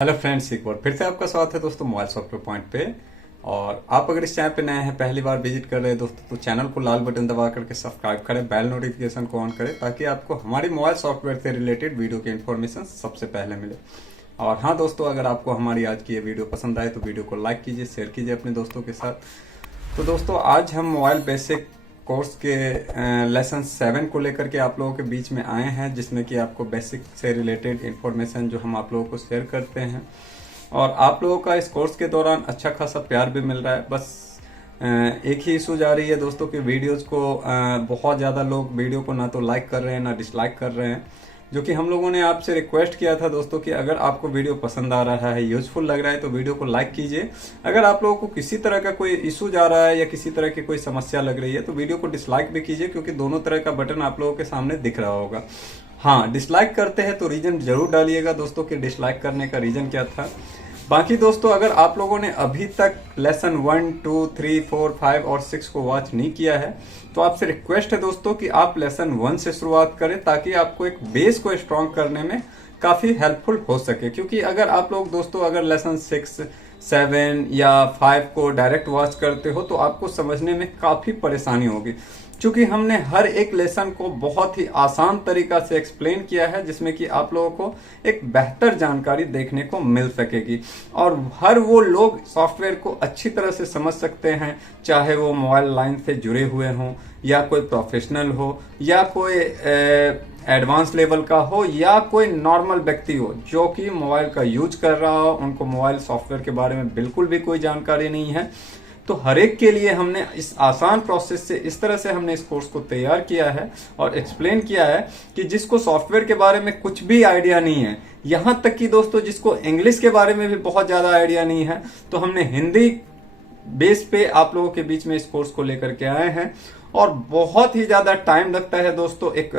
Hello friends, एक बार फिर से आपका स्वागत है दोस्तों मोबाइल सॉफ्टवेयर पॉइंट पे। और आप अगर इस चैनल पे नए हैं, पहली बार विजिट कर रहे हैं दोस्तों, तो चैनल को लाल बटन दबा करके सब्सक्राइब करें, बेल नोटिफिकेशन को ऑन करें ताकि आपको हमारी मोबाइल सॉफ्टवेयर से रिलेटेड वीडियो की इन्फॉर्मेशन सबसे पहले मिले। और हाँ दोस्तों, अगर आपको हमारी आज की ये वीडियो पसंद आए तो वीडियो को लाइक कीजिए, शेयर कीजिए अपने दोस्तों के साथ। तो दोस्तों, आज हम मोबाइल बेसिक कोर्स के लेसन 7 को लेकर के आप लोगों के बीच में आए हैं, जिसमें कि आपको बेसिक से रिलेटेड इन्फॉर्मेशन जो हम आप लोगों को शेयर करते हैं। और आप लोगों का इस कोर्स के दौरान अच्छा खासा प्यार भी मिल रहा है। बस एक ही इशू जा रही है दोस्तों कि वीडियोस को बहुत ज़्यादा लोग वीडियो को ना तो लाइक कर रहे हैं ना डिसलाइक कर रहे हैं, जो कि हम लोगों ने आपसे रिक्वेस्ट किया था दोस्तों कि अगर आपको वीडियो पसंद आ रहा है, यूजफुल लग रहा है, तो वीडियो को लाइक कीजिए। अगर आप लोगों को किसी तरह का कोई इशू जा रहा है या किसी तरह की कोई समस्या लग रही है तो वीडियो को डिसलाइक भी कीजिए, क्योंकि दोनों तरह का बटन आप लोगों के सामने दिख रहा होगा। हाँ, डिसलाइक करते हैं तो रीजन जरूर डालिएगा दोस्तों कि डिसलाइक करने का रीजन क्या था। बाकी दोस्तों, अगर आप लोगों ने अभी तक लेसन 1, 2, 3, 4, 5 और 6 को वॉच नहीं किया है तो आपसे रिक्वेस्ट है दोस्तों कि आप लेसन 1 से शुरुआत करें, ताकि आपको एक बेस को स्ट्रॉन्ग करने में काफी हेल्पफुल हो सके। क्योंकि अगर आप लोग दोस्तों अगर लेसन 6, 7 या 5 को डायरेक्ट वॉच करते हो तो आपको समझने में काफी परेशानी होगी, क्योंकि हमने हर एक लेसन को बहुत ही आसान तरीका से एक्सप्लेन किया है, जिसमें कि आप लोगों को एक बेहतर जानकारी देखने को मिल सकेगी और हर वो लोग सॉफ्टवेयर को अच्छी तरह से समझ सकते हैं, चाहे वो मोबाइल लाइन से जुड़े हुए हों या कोई प्रोफेशनल हो या कोई एडवांस लेवल का हो या कोई नॉर्मल व्यक्ति हो जो कि मोबाइल का यूज कर रहा हो, उनको मोबाइल सॉफ्टवेयर के बारे में बिल्कुल भी कोई जानकारी नहीं है। तो हर एक के लिए हमने इस आसान प्रोसेस से इस तरह से हमने इस कोर्स को तैयार किया है और एक्सप्लेन किया है कि जिसको सॉफ्टवेयर के बारे में कुछ भी आइडिया नहीं है, यहाँ तक कि दोस्तों जिसको इंग्लिश के बारे में भी बहुत ज़्यादा आइडिया नहीं है, तो हमने हिंदी बेस पे आप लोगों के बीच में इस कोर्स को लेकर के आए हैं। और बहुत ही ज़्यादा टाइम लगता है दोस्तों एक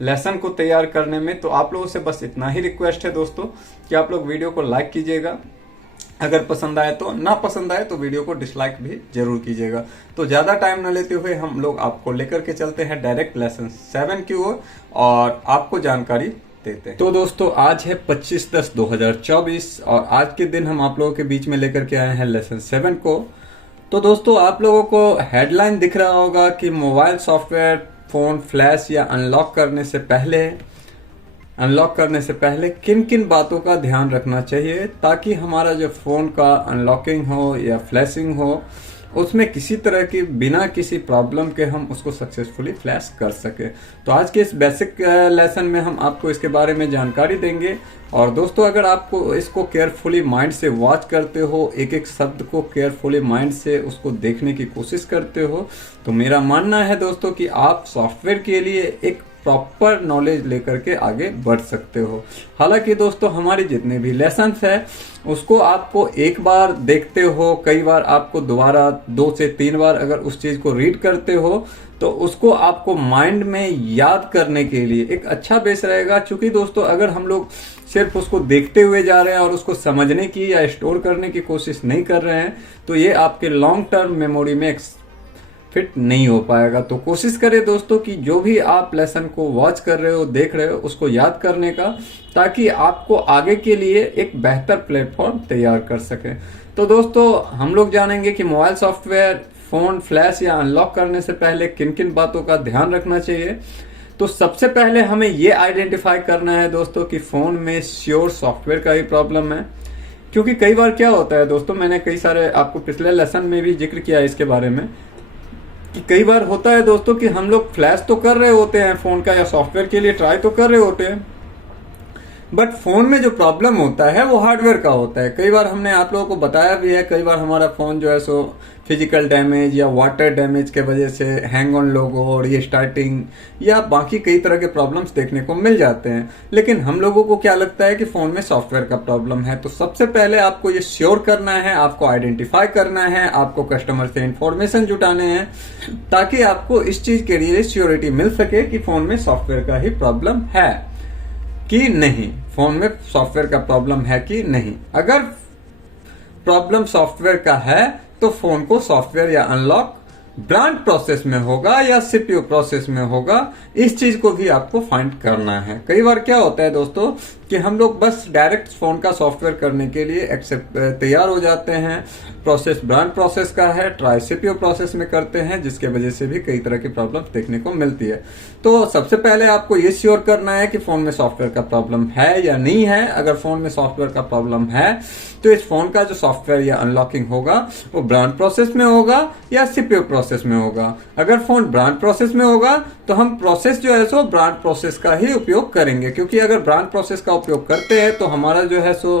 लेसन को तैयार करने में। तो आप लोगों से बस इतना ही रिक्वेस्ट है दोस्तों कि आप लोग वीडियो को लाइक कीजिएगा, अगर पसंद आए तो, ना पसंद आए तो वीडियो को डिसलाइक भी जरूर कीजिएगा। तो ज्यादा टाइम न लेते हुए हम लोग आपको लेकर के चलते हैं डायरेक्ट लेसन 7 की ओर और आपको जानकारी देते हैं। तो दोस्तों, आज है 25/10/2024 और आज के दिन हम आप लोगों के बीच में लेकर के आए हैं लेसन 7 को। तो दोस्तों, आप लोगों को हेडलाइन दिख रहा होगा कि मोबाइल सॉफ्टवेयर फोन फ्लैश या अनलॉक करने से पहले किन किन बातों का ध्यान रखना चाहिए, ताकि हमारा जो फोन का अनलॉकिंग हो या फ्लैशिंग हो उसमें किसी तरह की बिना किसी प्रॉब्लम के हम उसको सक्सेसफुली फ्लैश कर सके। तो आज के इस बेसिक लेसन में हम आपको इसके बारे में जानकारी देंगे। और दोस्तों, अगर आपको इसको केयरफुली माइंड से वॉच करते हो, एक एक शब्द को केयरफुली माइंड से उसको देखने की कोशिश करते हो, तो मेरा मानना है दोस्तों कि आप सॉफ्टवेयर के लिए एक प्रॉपर नॉलेज लेकर के आगे बढ़ सकते हो। हालांकि दोस्तों, हमारी जितने भी लेसन है उसको आपको एक बार देखते हो, कई बार आपको दोबारा 2 से 3 बार अगर उस चीज को रीड करते हो तो उसको आपको माइंड में याद करने के लिए एक अच्छा बेस रहेगा। क्योंकि दोस्तों, अगर हम लोग सिर्फ उसको देखते हुए जा रहे हैं और उसको समझने की या स्टोर करने की कोशिश नहीं कर रहे हैं तो ये आपके लॉन्ग टर्म मेमोरी में फिट नहीं हो पाएगा। तो कोशिश करें दोस्तों कि जो भी आप लेसन को वॉच कर रहे हो, देख रहे हो, उसको याद करने का, ताकि आपको आगे के लिए एक बेहतर प्लेटफॉर्म तैयार कर सके। तो दोस्तों, हम लोग जानेंगे कि मोबाइल सॉफ्टवेयर फोन फ्लैश या अनलॉक करने से पहले किन किन बातों का ध्यान रखना चाहिए। तो सबसे पहले हमें ये आइडेंटिफाई करना है दोस्तों कि फोन में श्योर सॉफ्टवेयर का ही प्रॉब्लम है। क्योंकि कई बार क्या होता है दोस्तों, मैंने कई सारे आपको पिछले लेसन में भी जिक्र किया है इसके बारे में, कि कई बार होता है दोस्तों कि हम लोग फ्लैश तो कर रहे होते हैं फोन का या सॉफ्टवेयर के लिए ट्राई तो कर रहे होते हैं, बट फोन में जो प्रॉब्लम होता है वो हार्डवेयर का होता है। कई बार हमने आप लोगों को बताया भी है, कई बार हमारा फोन जो है सो फिजिकल डैमेज या वाटर डैमेज के वजह से हैंग ऑन लोगो और ये स्टार्टिंग या बाकी कई तरह के प्रॉब्लम्स देखने को मिल जाते हैं। लेकिन हम लोगों को क्या लगता है कि फोन में सॉफ्टवेयर का प्रॉब्लम है। तो सबसे पहले आपको ये श्योर करना है, आपको आइडेंटिफाई करना है, आपको कस्टमर से इंफॉर्मेशन जुटाने हैं, ताकि आपको इस चीज के लिए श्योरिटी मिल सके कि फोन में सॉफ्टवेयर का ही प्रॉब्लम है कि नहीं, फोन में सॉफ्टवेयर का प्रॉब्लम है कि नहीं। अगर प्रॉब्लम सॉफ्टवेयर का है तो फोन को सॉफ्टवेयर या अनलॉक ब्रांड प्रोसेस में होगा या सीपीयू प्रोसेस में होगा, इस चीज को भी आपको फाइंड करना है। कई बार क्या होता है दोस्तों कि हम लोग बस डायरेक्ट फोन का सॉफ्टवेयर करने के लिए एक्सेप्ट तैयार हो जाते हैं। प्रोसेस ब्रांड प्रोसेस का है, ट्राई सीपीयू प्रोसेस में करते हैं, जिसके वजह से भी कई तरह की प्रॉब्लम देखने को मिलती है। तो सबसे पहले आपको ये श्योर करना है कि फोन में सॉफ्टवेयर का प्रॉब्लम है या नहीं है। अगर फोन में सॉफ्टवेयर का प्रॉब्लम है तो इस फोन का जो सॉफ्टवेयर या अनलॉकिंग होगा वो ब्रांड प्रोसेस में होगा या सीपीयू प्रोसेस में होगा। अगर फोन ब्रांड प्रोसेस में होगा तो हम प्रोसेस जो है सो ब्रांड प्रोसेस का ही उपयोग करेंगे, क्योंकि अगर ब्रांड प्रोसेस का उपयोग करते हैं तो हमारा जो है सो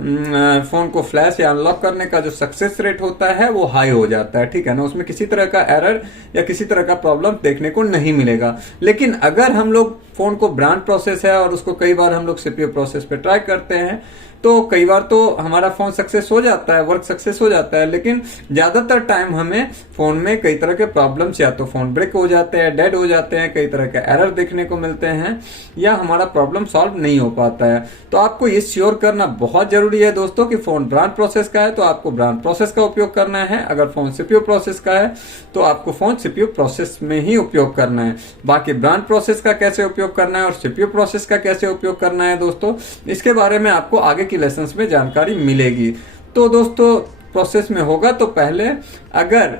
फोन को फ्लैश या अनलॉक करने का जो सक्सेस रेट होता है वो हाई हो जाता है, ठीक है ना। उसमें किसी तरह का एरर या किसी तरह का प्रॉब्लम देखने को नहीं मिलेगा। लेकिन अगर हम लोग फोन को ब्रांड प्रोसेस है और उसको कई बार हम लोग सीपीयू प्रोसेस पे ट्राई करते हैं तो कई बार तो हमारा फोन सक्सेस हो जाता है, वर्क सक्सेस हो जाता है, लेकिन ज्यादातर टाइम हमें फोन में कई तरह के प्रॉब्लम्स, या तो फोन ब्रेक हो जाते हैं, डेड हो जाते हैं, कई तरह के एरर देखने को मिलते हैं, या हमारा प्रॉब्लम सॉल्व नहीं हो पाता है। तो आपको ये श्योर करना बहुत जरूरी है दोस्तों कि फोन ब्रांड प्रोसेस का है तो आपको ब्रांड प्रोसेस का उपयोग करना है। अगर फोन सीपीयू प्रोसेस का है तो आपको फोन सीपीयू प्रोसेस में ही उपयोग करना है। बाकी ब्रांड प्रोसेस का कैसे उपयोग करना है और सीपीयू प्रोसेस का कैसे उपयोग करना है दोस्तों, इसके बारे में आपको आगे की लेसन्स में जानकारी मिलेगी। तो दोस्तों प्रोसेस में होगा तो पहले अगर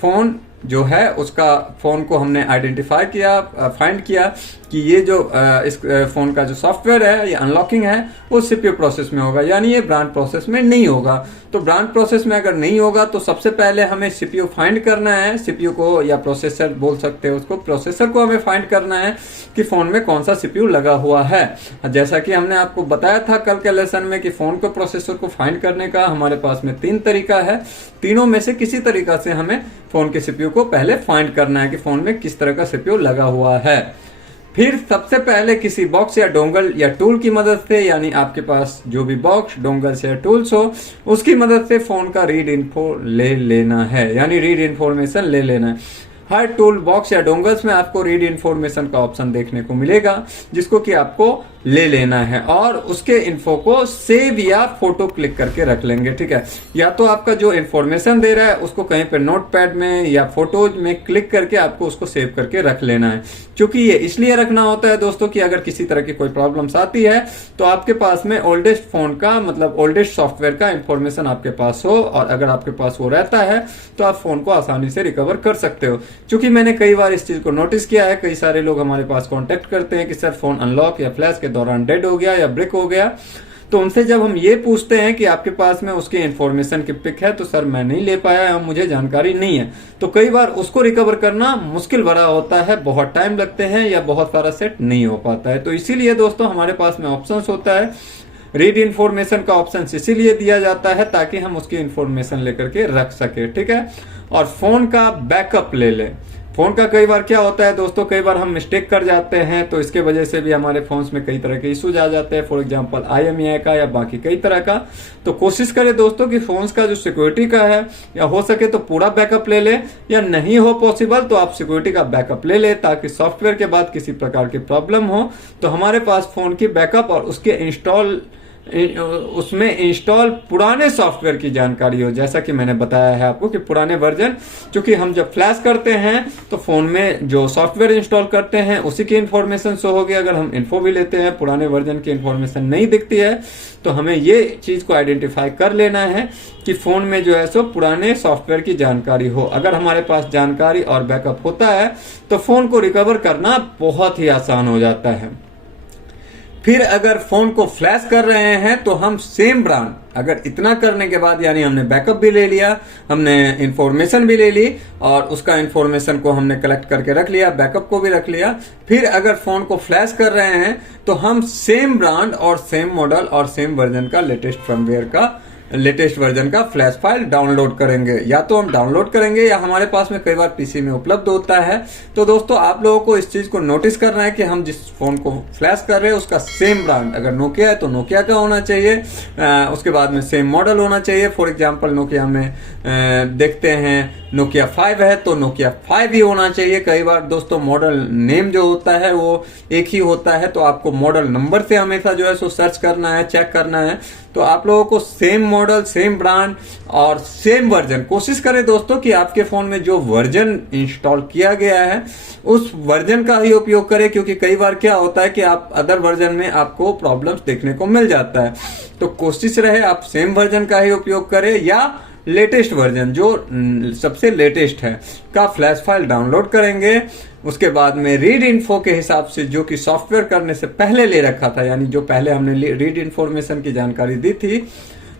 फोन जो है उसका फोन को हमने आइडेंटिफाई किया, फाइंड किया कि ये जो इस फोन का जो सॉफ्टवेयर है ये अनलॉकिंग है वो सीपीयू प्रोसेस में होगा, यानी ये ब्रांड प्रोसेस में नहीं होगा। तो ब्रांड प्रोसेस में अगर नहीं होगा तो सबसे पहले हमें सीपीयू फाइंड करना है, सीपीयू को या प्रोसेसर बोल सकते हैं उसको, प्रोसेसर को हमें फाइंड करना है कि फोन में कौन सा सीपीयू लगा हुआ है। जैसा कि हमने आपको बताया था कल के लेसन में कि फोन को प्रोसेसर को फाइंड करने का हमारे पास में 3 तरीका है। तीनों में से किसी तरीका से हमें फोन के सीपीयू को पहले फाइंड करना है कि फोन में किस तरह का सीपीयू लगा हुआ है। फिर सबसे पहले किसी बॉक्स या डोंगल या टूल की मदद से, यानी आपके पास जो भी बॉक्स, डोंगल्स या टूल्स हो उसकी मदद से फोन का रीड इन्फो ले लेना है, यानी रीड इन्फॉर्मेशन ले लेना है। हर टूल बॉक्स या डोंगल्स में आपको रीड इन्फॉर्मेशन का ऑप्शन देखने को मिलेगा, जिसको कि आपको ले लेना है और उसके इन्फो को सेव या फोटो क्लिक करके रख लेंगे, ठीक है। या तो आपका जो इन्फॉर्मेशन दे रहा है उसको कहीं पे नोटपैड में या फोटोज में क्लिक करके आपको उसको सेव करके रख लेना है। क्योंकि ये इसलिए रखना होता है दोस्तों कि अगर किसी तरह की कोई प्रॉब्लम्स आती है तो आपके पास में ओल्डेस्ट फोन का मतलब ओल्डेस्ट सॉफ्टवेयर का इन्फॉर्मेशन आपके पास हो, और अगर आपके पास वो रहता है तो आप फोन को आसानी से रिकवर कर सकते हो। क्योंकि मैंने कई बार इस चीज को नोटिस किया है, कई सारे लोग हमारे पास कॉन्टेक्ट करते हैं कि सर फोन अनलॉक या फ्लैश के दौरान डेड हो गया या ब्रेक हो गया, तो उनसे जब हम ये पूछते हैं कि आपके पास में उसकी इन्फॉर्मेशन की पिक है तो सर मैं नहीं ले पाया या मुझे जानकारी नहीं है, तो कई बार उसको रिकवर करना मुश्किल भरा होता है, बहुत टाइम लगते हैं या बहुत सारा सेट नहीं हो पाता है। तो इसीलिए दोस्तों हमारे पास में ऑप्शंस होता है, रीड इन्फॉर्मेशन का ऑप्शन इसीलिए दिया जाता है ताकि हम उसकी इन्फॉर्मेशन लेकर के रख सके, ठीक है। और फोन का बैकअप ले लें। फोन का कई बार क्या होता है दोस्तों, कई बार हम मिस्टेक कर जाते हैं तो इसके वजह से भी हमारे फोन्स में कई तरह के इश्यूज आ जाते हैं, फॉर एग्जांपल IMEI का या बाकी कई तरह का। तो कोशिश करें दोस्तों कि फोन्स का जो सिक्योरिटी का है या हो सके तो पूरा बैकअप ले ले, या नहीं हो पॉसिबल तो आप सिक्योरिटी का बैकअप ले ले, ताकि सॉफ्टवेयर के बाद किसी प्रकार की प्रॉब्लम हो तो हमारे पास फोन की बैकअप और उसमें इंस्टॉल पुराने सॉफ्टवेयर की जानकारी हो। जैसा कि मैंने बताया है आपको कि पुराने वर्जन, क्योंकि हम जब फ्लैश करते हैं तो फोन में जो सॉफ्टवेयर इंस्टॉल करते हैं उसी की इंफॉर्मेशन शो होगी। अगर हम इन्फो भी लेते हैं, पुराने वर्जन की इंफॉर्मेशन नहीं दिखती है, तो हमें ये चीज को आइडेंटिफाई कर लेना है कि फोन में जो है सो पुराने सॉफ्टवेयर की जानकारी हो। अगर हमारे पास जानकारी और बैकअप होता है तो फोन को रिकवर करना बहुत ही आसान हो जाता है। फिर अगर फोन को फ्लैश कर रहे हैं तो हम सेम ब्रांड, अगर इतना करने के बाद यानी हमने बैकअप भी ले लिया, हमने इंफॉर्मेशन भी ले ली और उसका इंफॉर्मेशन को हमने कलेक्ट करके रख लिया, बैकअप को भी रख लिया, फिर अगर फोन को फ्लैश कर रहे हैं तो हम सेम ब्रांड और सेम मॉडल और सेम वर्जन का लेटेस्ट वर्जन का फ्लैश फाइल डाउनलोड करेंगे। या तो हम डाउनलोड करेंगे या हमारे पास में कई बार पीसी में उपलब्ध होता है। तो दोस्तों आप लोगों को इस चीज को नोटिस करना है कि हम जिस फोन को फ्लैश कर रहे हैं उसका सेम ब्रांड, अगर नोकिया है तो नोकिया का होना चाहिए, उसके बाद में सेम मॉडल होना चाहिए। फॉर एग्जांपल नोकिया में देखते हैं नोकिया 5 है तो नोकिया 5 ही होना चाहिए। कई बार दोस्तों मॉडल नेम जो होता है वो एक ही होता है, तो आपको मॉडल नंबर से हमेशा जो है सो सर्च करना है, चेक करना है। तो आप लोगों को सेम मॉडल, सेम ब्रांड और सेम वर्जन। कोशिश करें दोस्तों कि आपके फोन में जो वर्जन इंस्टॉल किया गया है उस वर्जन का ही उपयोग करें, क्योंकि कई बार क्या होता है कि आप अदर वर्जन में आपको प्रॉब्लम्स देखने को मिल जाता है। तो कोशिश रहे आप सेम वर्जन का ही उपयोग करें या लेटेस्ट वर्जन जो सबसे लेटेस्ट है का फ्लैश फाइल डाउनलोड करेंगे। उसके बाद में रीड इन्फो के हिसाब से जो कि सॉफ्टवेयर करने से पहले ले रखा था, यानी जो पहले हमने रीड इन्फॉर्मेशन की जानकारी दी थी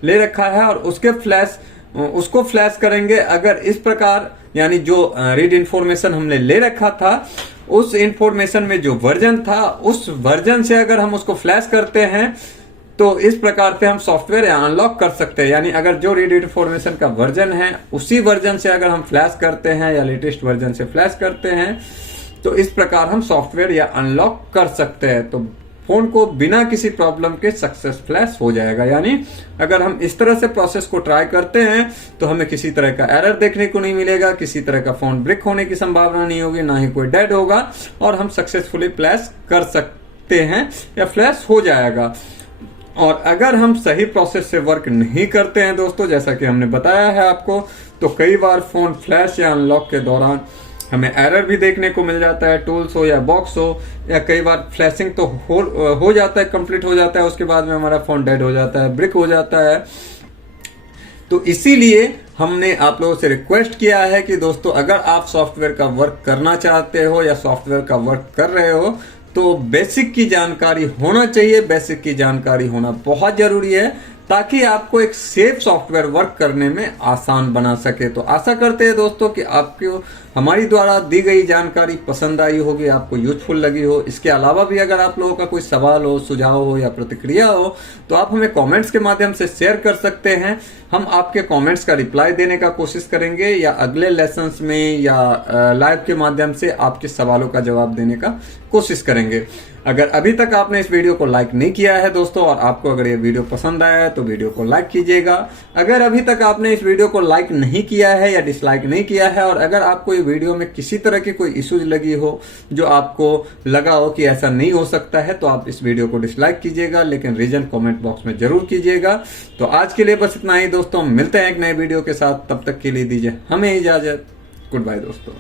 ले रखा है, और उसको फ्लैश करेंगे। अगर इस प्रकार यानी जो रीड इन्फॉर्मेशन हमने ले रखा था उस इन्फॉर्मेशन में जो वर्जन था उस वर्जन से अगर हम उसको फ्लैश करते हैं तो इस प्रकार से हम सॉफ्टवेयर अनलॉक कर सकते हैं। यानी अगर जो रीड इन्फॉर्मेशन का वर्जन है उसी वर्जन से अगर हम फ्लैश करते हैं या लेटेस्ट वर्जन से फ्लैश करते हैं तो इस प्रकार हम सॉफ्टवेयर या अनलॉक कर सकते हैं। तो फोन को बिना किसी प्रॉब्लम के सक्सेस फ्लैश हो जाएगा। यानी अगर हम इस तरह से प्रोसेस को ट्राई करते हैं तो हमें किसी तरह का एरर देखने को नहीं मिलेगा, किसी तरह का फोन ब्रेक होने की संभावना नहीं होगी, ना ही कोई डेड होगा, और हम सक्सेसफुली फ्लैश कर सकते हैं या फ्लैश हो जाएगा। और अगर हम सही प्रोसेस से वर्क नहीं करते हैं दोस्तों, जैसा कि हमने बताया है आपको, तो कई बार फोन फ्लैश या अनलॉक के दौरान हमें एरर भी देखने को मिल जाता है, टूल्स हो या बॉक्स हो, या कई बार फ्लैशिंग तो हो जाता है, कंप्लीट हो जाता है, उसके बाद में हमारा फोन डेड हो जाता है, ब्रेक हो जाता है। तो इसीलिए हमने आप लोगों से रिक्वेस्ट किया है कि दोस्तों अगर आप सॉफ्टवेयर का वर्क करना चाहते हो या सॉफ्टवेयर का वर्क कर रहे हो तो बेसिक की जानकारी होना चाहिए। बेसिक की जानकारी होना बहुत जरूरी है ताकि आपको एक सेफ सॉफ्टवेयर वर्क करने में आसान बना सके। तो आशा करते हैं दोस्तों कि आपको हमारी द्वारा दी गई जानकारी पसंद आई होगी, आपको यूजफुल लगी हो। इसके अलावा भी अगर आप लोगों का कोई सवाल हो, सुझाव हो या प्रतिक्रिया हो तो आप हमें कमेंट्स के माध्यम से शेयर कर सकते हैं। हम आपके कमेंट्स का रिप्लाई देने का कोशिश करेंगे या अगले लेसन्स में या लाइव के माध्यम से आपके सवालों का जवाब देने का कोशिश करेंगे। अगर अभी तक आपने इस वीडियो को लाइक नहीं किया है दोस्तों और आपको अगर ये वीडियो पसंद आया है तो वीडियो को लाइक कीजिएगा। अगर अभी तक आपने इस वीडियो को लाइक नहीं किया है या डिसलाइक नहीं किया है और अगर आपको ये वीडियो में किसी तरह की कोई इश्यूज लगी हो जो आपको लगा हो कि ऐसा नहीं हो सकता है तो आप इस वीडियो को डिसलाइक कीजिएगा, लेकिन रीजन कमेंट बॉक्स में जरूर कीजिएगा। तो आज के लिए बस इतना ही दोस्तों, मिलते हैं एक नए वीडियो के साथ, तब तक के लिए दीजिए हमें इजाजत। गुड बाय दोस्तों।